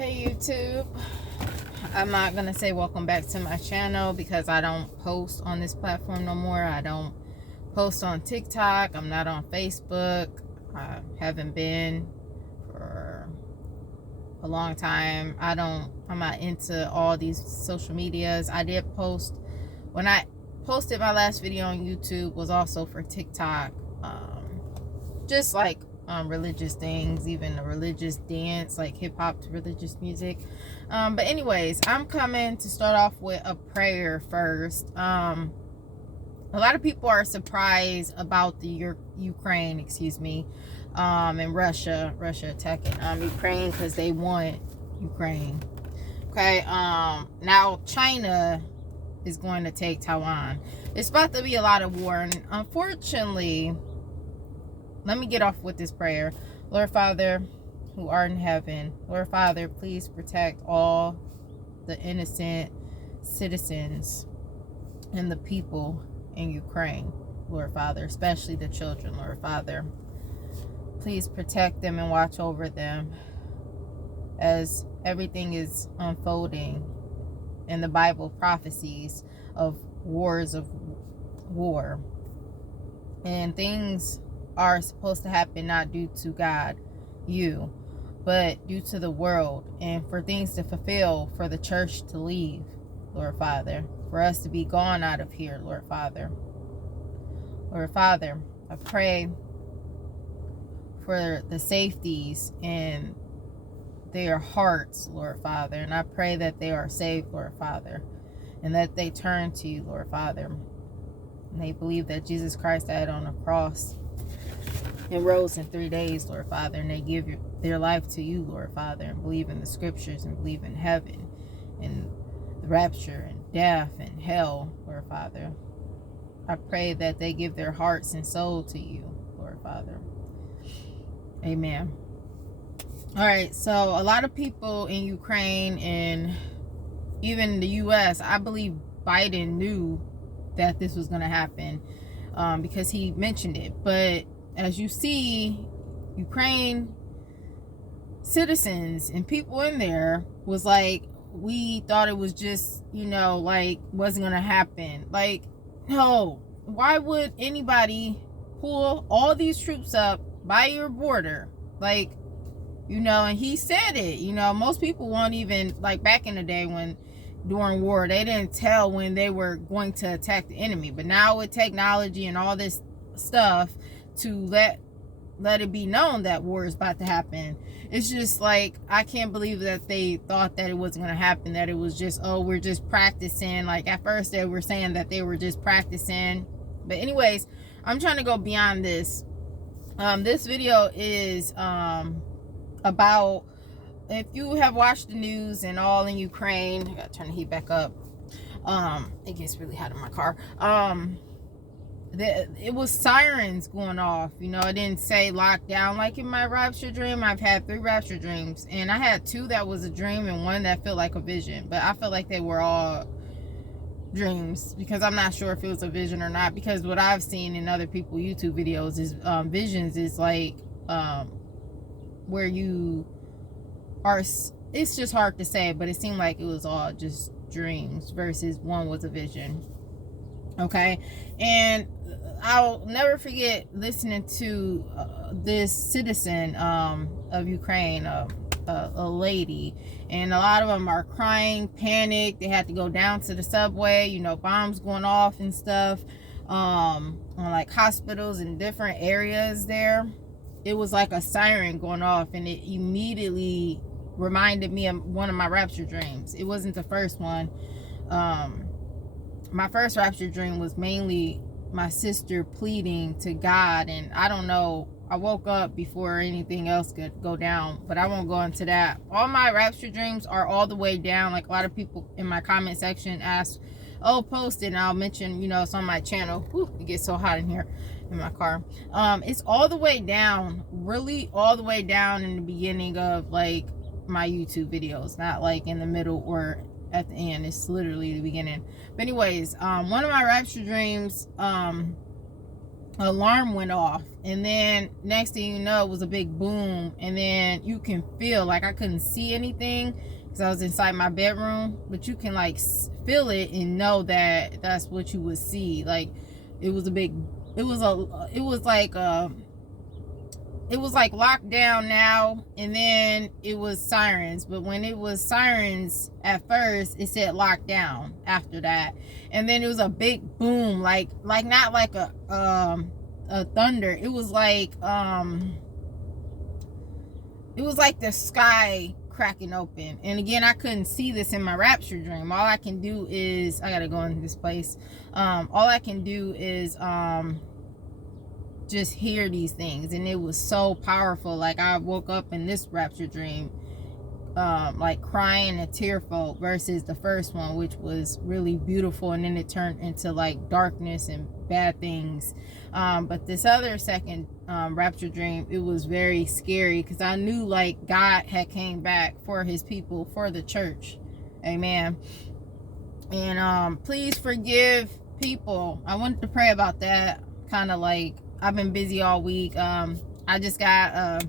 Hey YouTube, I'm not gonna say welcome back to my channel because I don't post on this platform no more. I don't post on TikTok. I'm not on Facebook. I haven't been for a long time. I'm not into all these social medias. I did post when I posted my last video on YouTube was also for TikTok, just like religious things, even a religious dance, like hip-hop to religious music. But anyways, I'm coming to start off with a prayer first. A lot of people are surprised about the Ukraine, and Russia attacking Ukraine because they want Ukraine. Okay, now China is going to take Taiwan. It's about to be a lot of war, and unfortunately, let me get off with this prayer. Lord Father, who art in heaven, Lord Father, please protect all the innocent citizens and the people in Ukraine, Lord Father, especially the children, Lord Father. Please protect them and watch over them as everything is unfolding in the Bible prophecies of wars of war. And things are supposed to happen not due to God, you, but due to the world, and for things to fulfill, for the church to leave, Lord Father, for us to be gone out of here, Lord Father. Lord Father, I pray for the safeties in their hearts, Lord Father, and I pray that they are saved, Lord Father, and that they turn to you, Lord Father, and they believe that Jesus Christ died on the cross and rose in 3 days, Lord Father, and they give their life to you, Lord Father, and believe in the scriptures and believe in heaven and the rapture and death and hell, Lord Father. I pray that they give their hearts and soul to you, Lord Father. Amen. All right, so a lot of people in Ukraine and even the U.S., I believe Biden knew that this was going to happen because he mentioned it. But as you see, Ukraine citizens and people in there was like, we thought it was just, like wasn't going to happen. Like, no, why would anybody pull all these troops up by your border? Like, and he said it, most people won't even, like back in the day when during war, they didn't tell when they were going to attack the enemy. But now with technology and all this stuff to let it be known that war is about to happen, it's just like, I can't believe that they thought that it wasn't going to happen, that it was just, oh, we're just practicing. Like at first they were saying that they were just practicing. But anyways, I'm trying to go beyond this. This video is about, if you have watched the news and all in Ukraine, I gotta turn the heat back up. It gets really hot in my car. It was sirens going off. It didn't say lockdown like in my Rapture dream. I've had 3 Rapture dreams, and I had 2 that was a dream and 1 that felt like a vision. But I felt like they were all dreams because I'm not sure if it was a vision or not. Because what I've seen in other people YouTube videos is visions is like where you are, it's just hard to say, but it seemed like it was all just dreams versus one was a vision. Okay, and I'll never forget listening to this citizen of Ukraine, a lady, and a lot of them are crying, panicked. They had to go down to the subway, bombs going off and stuff, on like hospitals and different areas there. It was like a siren going off, and it immediately reminded me of one of my Rapture dreams. It wasn't the first one. My first Rapture dream was mainly my sister pleading to God, and I don't know, I woke up before anything else could go down, but I won't go into that. All my Rapture dreams are all the way down. Like a lot of people in my comment section ask, oh, post it, and I'll mention, it's on my channel. Whew, it gets so hot in here in my car. It's all the way down, really all the way down in the beginning of like my YouTube videos, not like in the middle or at the end. It's literally the beginning. But anyways, one of my Rapture dreams, alarm went off, and then next thing you know, it was a big boom, and then you can feel, like, I couldn't see anything because I was inside my bedroom, but you can like feel it and know that that's what you would see. Like, it was a big, it was like locked down now, and then it was sirens. But when it was sirens at first, it said locked down after that, and then it was a big boom, like not like a thunder. It was like the sky cracking open. And again, I couldn't see this in my rapture dream. All I can do is, I gotta go into this place. All I can do is just hear these things, and it was so powerful. Like, I woke up in this rapture dream like crying and tearful, versus the first one, which was really beautiful, and then it turned into like darkness and bad things. But this other second rapture dream, it was very scary, because I knew like God had came back for his people, for the church. Amen. And please forgive people. I wanted to pray about that. Kind of like, I've been busy all week. I just got a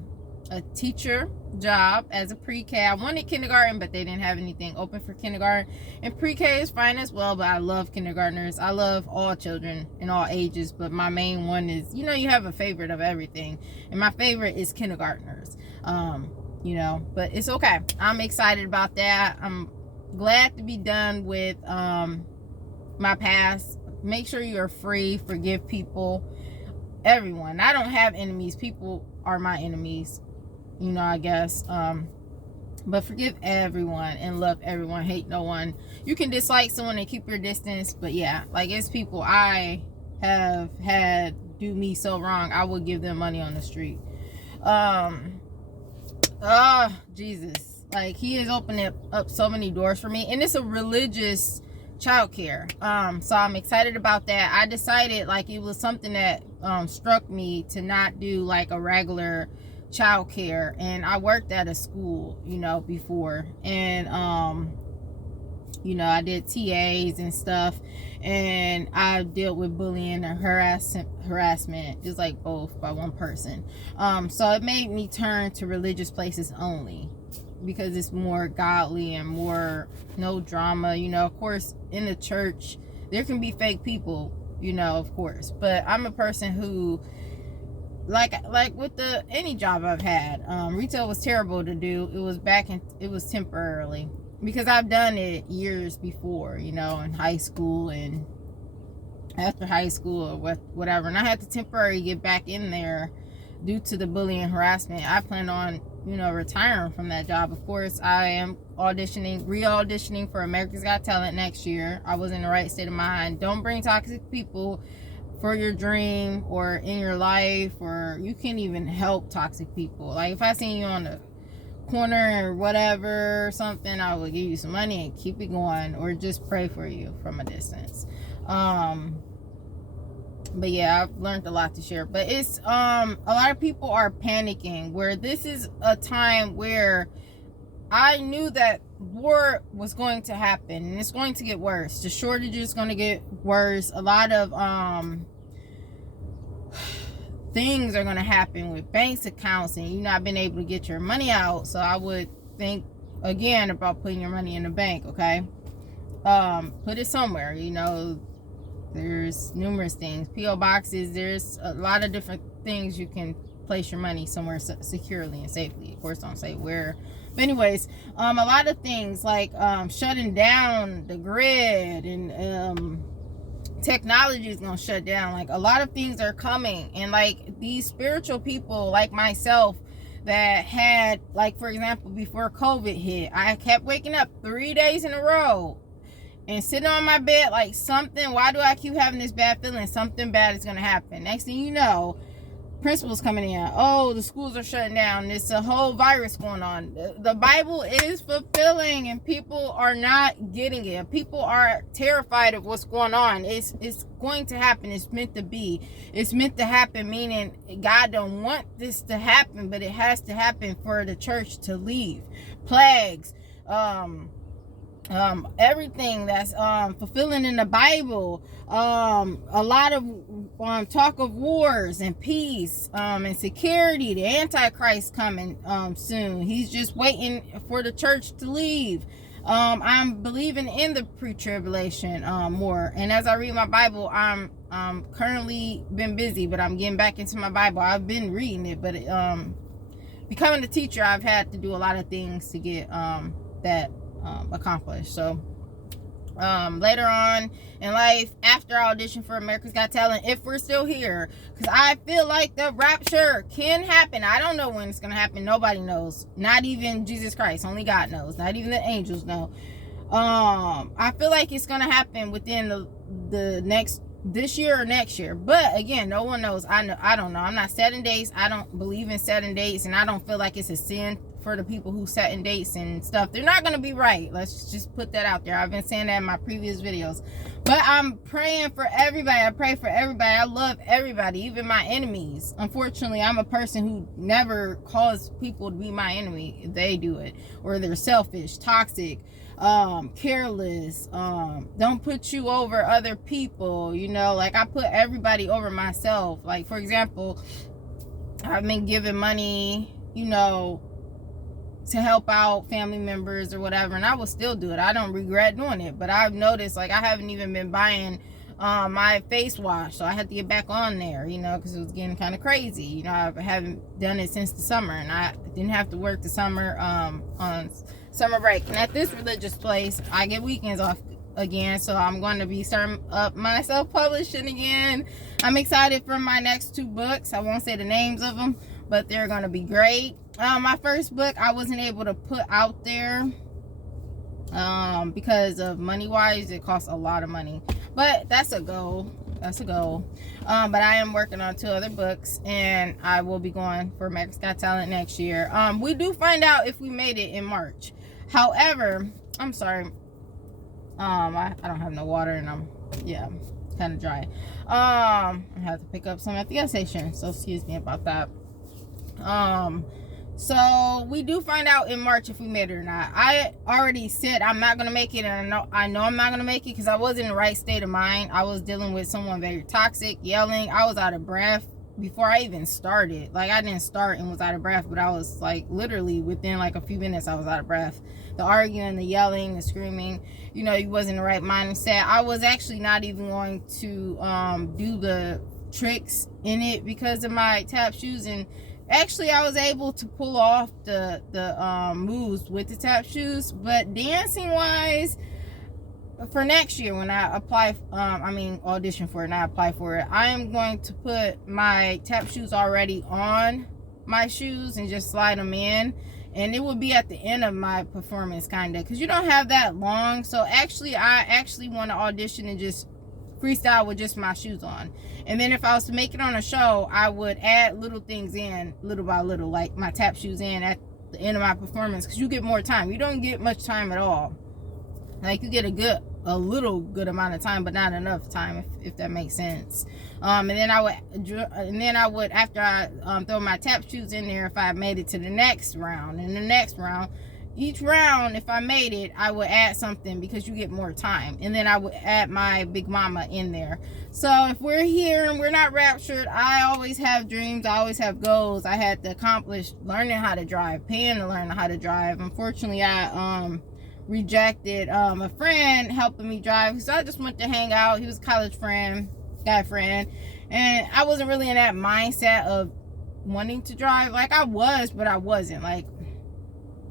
teacher job as a pre-K. I wanted kindergarten, but they didn't have anything open for kindergarten. And pre-K is fine as well, but I love kindergartners. I love all children in all ages, but my main one is, you have a favorite of everything, and my favorite is kindergartners. But it's okay. I'm excited about that. I'm glad to be done with my past. Make sure you're free. Forgive people. Everyone. I don't have enemies. People are my enemies, I guess. But forgive everyone and love everyone. Hate no one. You can dislike someone and keep your distance, but yeah, like, it's people I have had do me so wrong, I would give them money on the street. Jesus, like, he is opening up so many doors for me, and it's a religious childcare. So I'm excited about that. I decided, like, it was something that struck me to not do like a regular childcare. And I worked at a school, before, and I did TAs and stuff, and I dealt with bullying and harassment, just like both by one person. So it made me turn to religious places only, because it's more godly and more no drama. Of course, in the church there can be fake people, of course, but I'm a person who, like with any job I've had, retail was terrible to do. It was temporarily, because I've done it years before, in high school and after high school or whatever, and I had to temporarily get back in there due to the bullying and harassment. I plan on retiring from that job. Of course, I am re-auditioning for America's Got Talent next year. I was in the right state of mind. Don't bring toxic people for your dream or in your life, or you can't even help toxic people. Like, if I seen you on the corner or whatever or something, I would give you some money and keep it going, or just pray for you from a distance. But yeah, I've learned a lot to share. But it's a lot of people are panicking, where this is a time where I knew that war was going to happen, and it's going to get worse. The shortage is going to get worse. A lot of things are going to happen with banks accounts, and you not been able to get your money out. So I would think again about putting your money in the bank. Okay, put it somewhere. There's numerous things, PO boxes. There's a lot of different things you can place your money somewhere securely and safely. Of course, don't say where. But anyways, a lot of things like shutting down the grid, and technology is gonna shut down. Like, a lot of things are coming, and like these spiritual people like myself that had, like, for example, before COVID hit, I kept waking up 3 days in a row and sitting on my bed like, why do I keep having this bad feeling? Something bad is gonna happen. Next thing you know, principals coming in. Oh, the schools are shutting down. There's a whole virus going on. The Bible is fulfilling, and people are not getting it. People are terrified of what's going on. It's going to happen. It's meant to be. It's meant to happen, meaning God don't want this to happen, but it has to happen for the church to leave. Plagues, everything that's fulfilling in the Bible, a lot of talk of wars and peace, and security. The Antichrist coming soon. He's just waiting for the church to leave. I'm believing in the pre-tribulation more. And as I read my Bible, I'm currently been busy, but I'm getting back into my Bible. I've been reading it, but becoming a teacher, I've had to do a lot of things to get that accomplished. So later on in life, after I audition for America's Got Talent, if we're still here, because I feel like the rapture can happen. I don't know when it's gonna happen. Nobody knows, not even Jesus Christ. Only God knows. Not even the angels know. I feel like it's gonna happen within the next this year or next year, but again, no one knows. I don't know. I'm not setting dates. I don't believe in setting dates, and I don't feel like it's a sin for the people who setting dates and stuff. They're not going to be right. Let's just put that out there. I've been saying that in my previous videos, but I'm praying for everybody. I pray for everybody. I love everybody, even my enemies. Unfortunately, I'm a person who never calls people to be my enemy. They do it, or they're selfish, toxic, careless, don't put you over other people, you know. Like, I put everybody over myself. Like, for example, I've been giving money, you know, to help out family members or whatever, and I will still do it. I don't regret doing it, but I've noticed, like, I haven't even been buying my face wash, so I had to get back on there, you know, because it was getting kind of crazy. You know, I haven't done it since the summer, and I didn't have to work the summer on summer break. And at this religious place, I get weekends off again, so I'm going to be starting up my self-publishing again. I'm excited for my next 2 books. I won't say the names of them, but they're going to be great. My first book I wasn't able to put out there because of money wise. It costs a lot of money, but that's a goal. But I am working on 2 other books, and I will be going for America's Got Talent next year. We do find out if we made it in March. However, I'm sorry, I don't have no water, and I'm kind of dry. I have to pick up some at the gas station, so excuse me about that. So we do find out in March if we made it or not. I already said I'm not gonna make it, and I know I'm not gonna make it because I wasn't in the right state of mind. I was dealing with someone very toxic, yelling. I was out of breath before I even started. Like, I didn't start and was out of breath, but I was like literally within like a few minutes I was out of breath. The arguing, the yelling, the screaming, you know, you wasn't in the right mindset. I was actually not even going to do the tricks in it because of my tap shoes, and actually I was able to pull off the moves with the tap shoes. But dancing wise, for next year when I apply, audition for it and I apply for it, I am going to put my tap shoes already on my shoes and just slide them in, and it will be at the end of my performance, kind of, because you don't have that long. So actually I want to audition and just freestyle with just my shoes on, and then if I was to make it on a show, I would add little things in little by little, like my tap shoes in at the end of my performance, because you get more time. You don't get much time at all. Like, you get a little good amount of time, but not enough time, if that makes sense. And then I would after I throw my tap shoes in there, if I made it to the next round, and the next round, each round, if I made it, I would add something because you get more time, and then I would add my big mama in there. So if we're here and we're not raptured, I always have dreams. I always have goals. I had to accomplish learning how to drive, paying to learn how to drive. Unfortunately, I rejected a friend helping me drive, so I just went to hang out. He was a college friend, guy friend, and I wasn't really in that mindset of wanting to drive. Like, I was, but I wasn't. Like,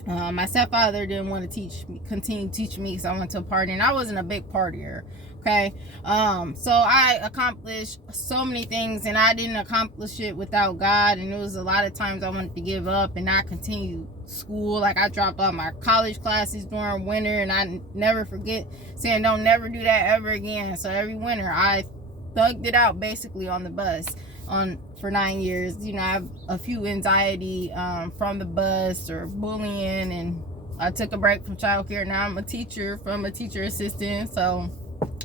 my stepfather didn't want to continue teaching me because I went to a party, and I wasn't a big partier. Okay, so I accomplished so many things, and I didn't accomplish it without God. And there was a lot of times I wanted to give up and not continue school. Like, I dropped out my college classes during winter, and I never forget saying don't never do that ever again. So every winter I thugged it out basically on the bus for 9 years. You know, I have a few anxiety from the bus or bullying, and I took a break from childcare. Now I'm a teacher, from a teacher assistant. So,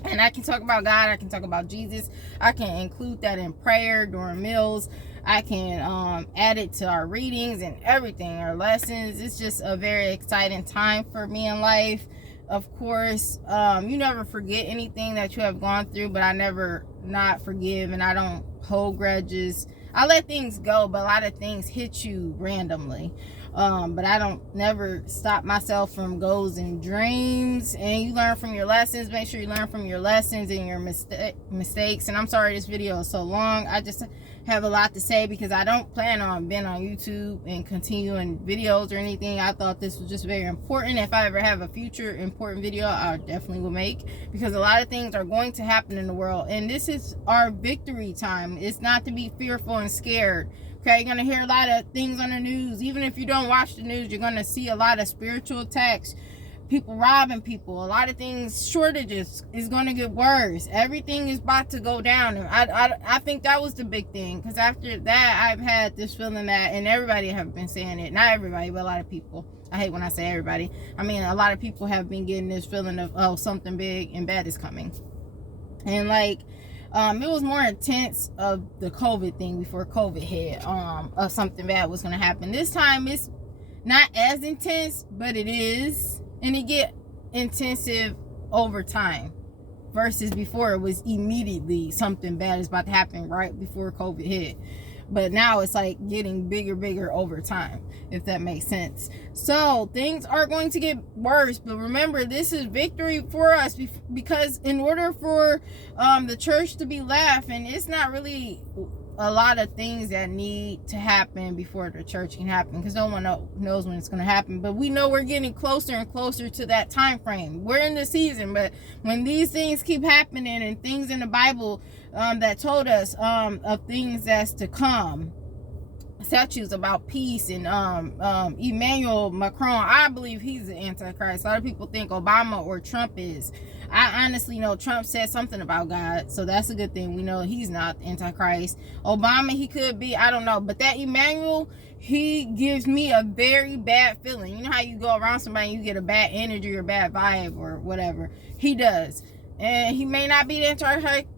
and I can talk about God, I can talk about Jesus, I can include that in prayer during meals, I can add it to our readings and everything, our lessons. It's just a very exciting time for me in life. Of course, you never forget anything that you have gone through, but I never not forgive, and I don't hold grudges. I let things go, but a lot of things hit you randomly. But I don't never stop myself from goals and dreams. And you learn from your lessons. Make sure you learn from your lessons and your mistakes. And I'm sorry this video is so long. I just have a lot to say because I don't plan on being on YouTube and continuing videos or anything. I thought this was just very important. If I ever have a future important video, I definitely will make, because a lot of things are going to happen in the world, and this is our victory time. It's not to be fearful and scared. Okay, you're going to hear a lot of things on the news. Even if you don't watch the news, you're going to see a lot of spiritual attacks, people robbing people, a lot of things, shortages is going to get worse. Everything is about to go down. And I think that was the big thing, because after that, I've had this feeling that, and everybody have been saying it, not everybody, but a lot of people. I hate when I say everybody. I mean, a lot of people have been getting this feeling of, oh, something big and bad is coming. And like, it was more intense of the COVID thing before COVID hit, of something bad was going to happen. This time it's not as intense, but it is, and it get intensive over time, versus before it was immediately something bad is about to happen right before COVID hit. But now it's like getting bigger over time, if that makes sense. So things are going to get worse, but remember, this is victory for us, because in order for the church to be left, and it's not really a lot of things that need to happen before the church can happen, because no one knows when it's going to happen, but we know we're getting closer and closer to that time frame. We're in the season, but when these things keep happening, and things in the Bible that told us of things that's to come, statues about peace, and Emmanuel Macron, I believe he's the Antichrist. A lot of people think Obama or Trump is. I honestly know Trump said something about God, so that's a good thing. We know he's not the Antichrist. Obama, he could be, I don't know, but that Emmanuel, he gives me a very bad feeling. You know how you go around somebody and you get a bad energy or bad vibe or whatever? He does. And he may not be the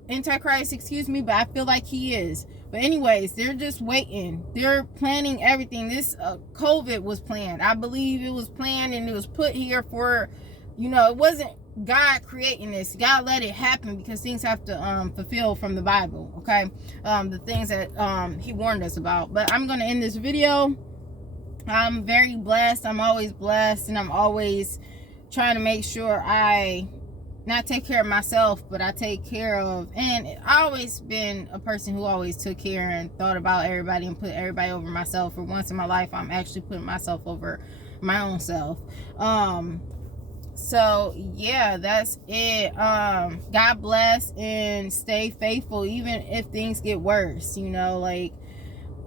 Antichrist, excuse me, but I feel like he is. But anyways, they're just waiting. They're planning everything. This COVID was planned. I believe it was planned, and it was put here for, you know, it wasn't God creating this. God let it happen because things have to fulfill from the Bible, okay? The things that he warned us about. But I'm going to end this video. I'm very blessed. I'm always blessed, and I'm always trying to make sure I not take care of myself, but I take care of, and I always been a person who always took care and thought about everybody and put everybody over myself. For once in my life, I'm actually putting myself over my own self. So yeah, that's it. God bless, and stay faithful even if things get worse, you know, like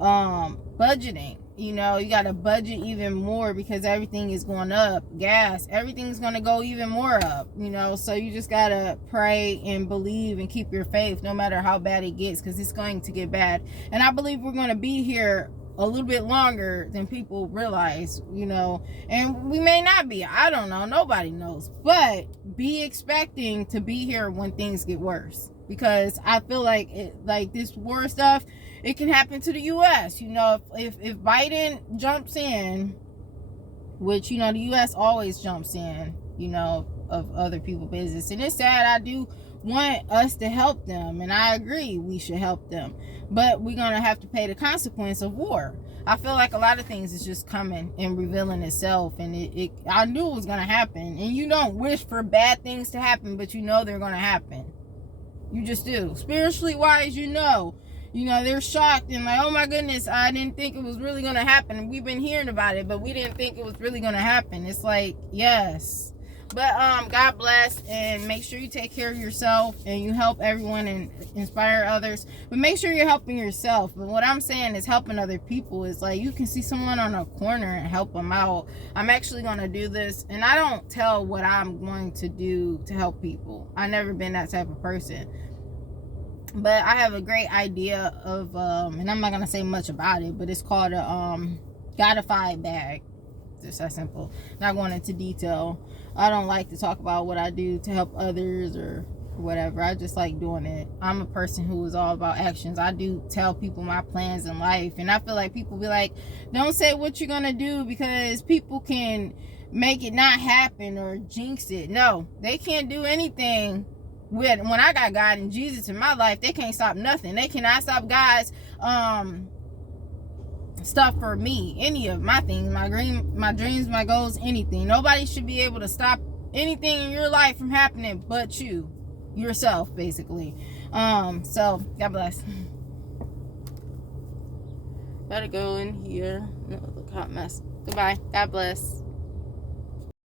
budgeting. You know, you got to budget even more because everything is going up. Gas, everything's going to go even more up, you know. So you just got to pray and believe and keep your faith no matter how bad it gets, because it's going to get bad. And I believe we're going to be here a little bit longer than people realize, you know. And we may not be. I don't know. Nobody knows. But be expecting to be here when things get worse. Because I feel like this war stuff, it can happen to the U.S. You know, if Biden jumps in, which, you know, the U.S. always jumps in, you know, of other people's business. And it's sad. I do want us to help them, and I agree we should help them. But we're going to have to pay the consequence of war. I feel like a lot of things is just coming and revealing itself, and I knew it was going to happen. And you don't wish for bad things to happen, but you know they're going to happen. You just do. Spiritually wise, you know, they're shocked and like, oh my goodness, I didn't think it was really going to happen. And we've been hearing about it, but we didn't think it was really going to happen. It's like, yes. But God bless, and make sure you take care of yourself and you help everyone and inspire others. But make sure you're helping yourself. But what I'm saying is helping other people is like, you can see someone on a corner and help them out. I'm actually going to do this, and I don't tell what I'm going to do to help people. I've never been that type of person. But I have a great idea of, and I'm not going to say much about it, but it's called a Godified bag. Just that simple. Not going into detail. I don't like to talk about what I do to help others or whatever. I just like doing it. I'm a person who is all about actions. I do tell people my plans in life, and I feel like people be like, don't say what you're gonna do, because people can make it not happen or jinx it. No, they can't do anything with, when I got God and Jesus in my life, they can't stop nothing. They cannot stop God's stuff for me, any of my things, my dreams, my goals, anything. Nobody should be able to stop anything in your life from happening but you, yourself, basically. So God bless. Better go in here. No, look, hot mess. Goodbye. God bless.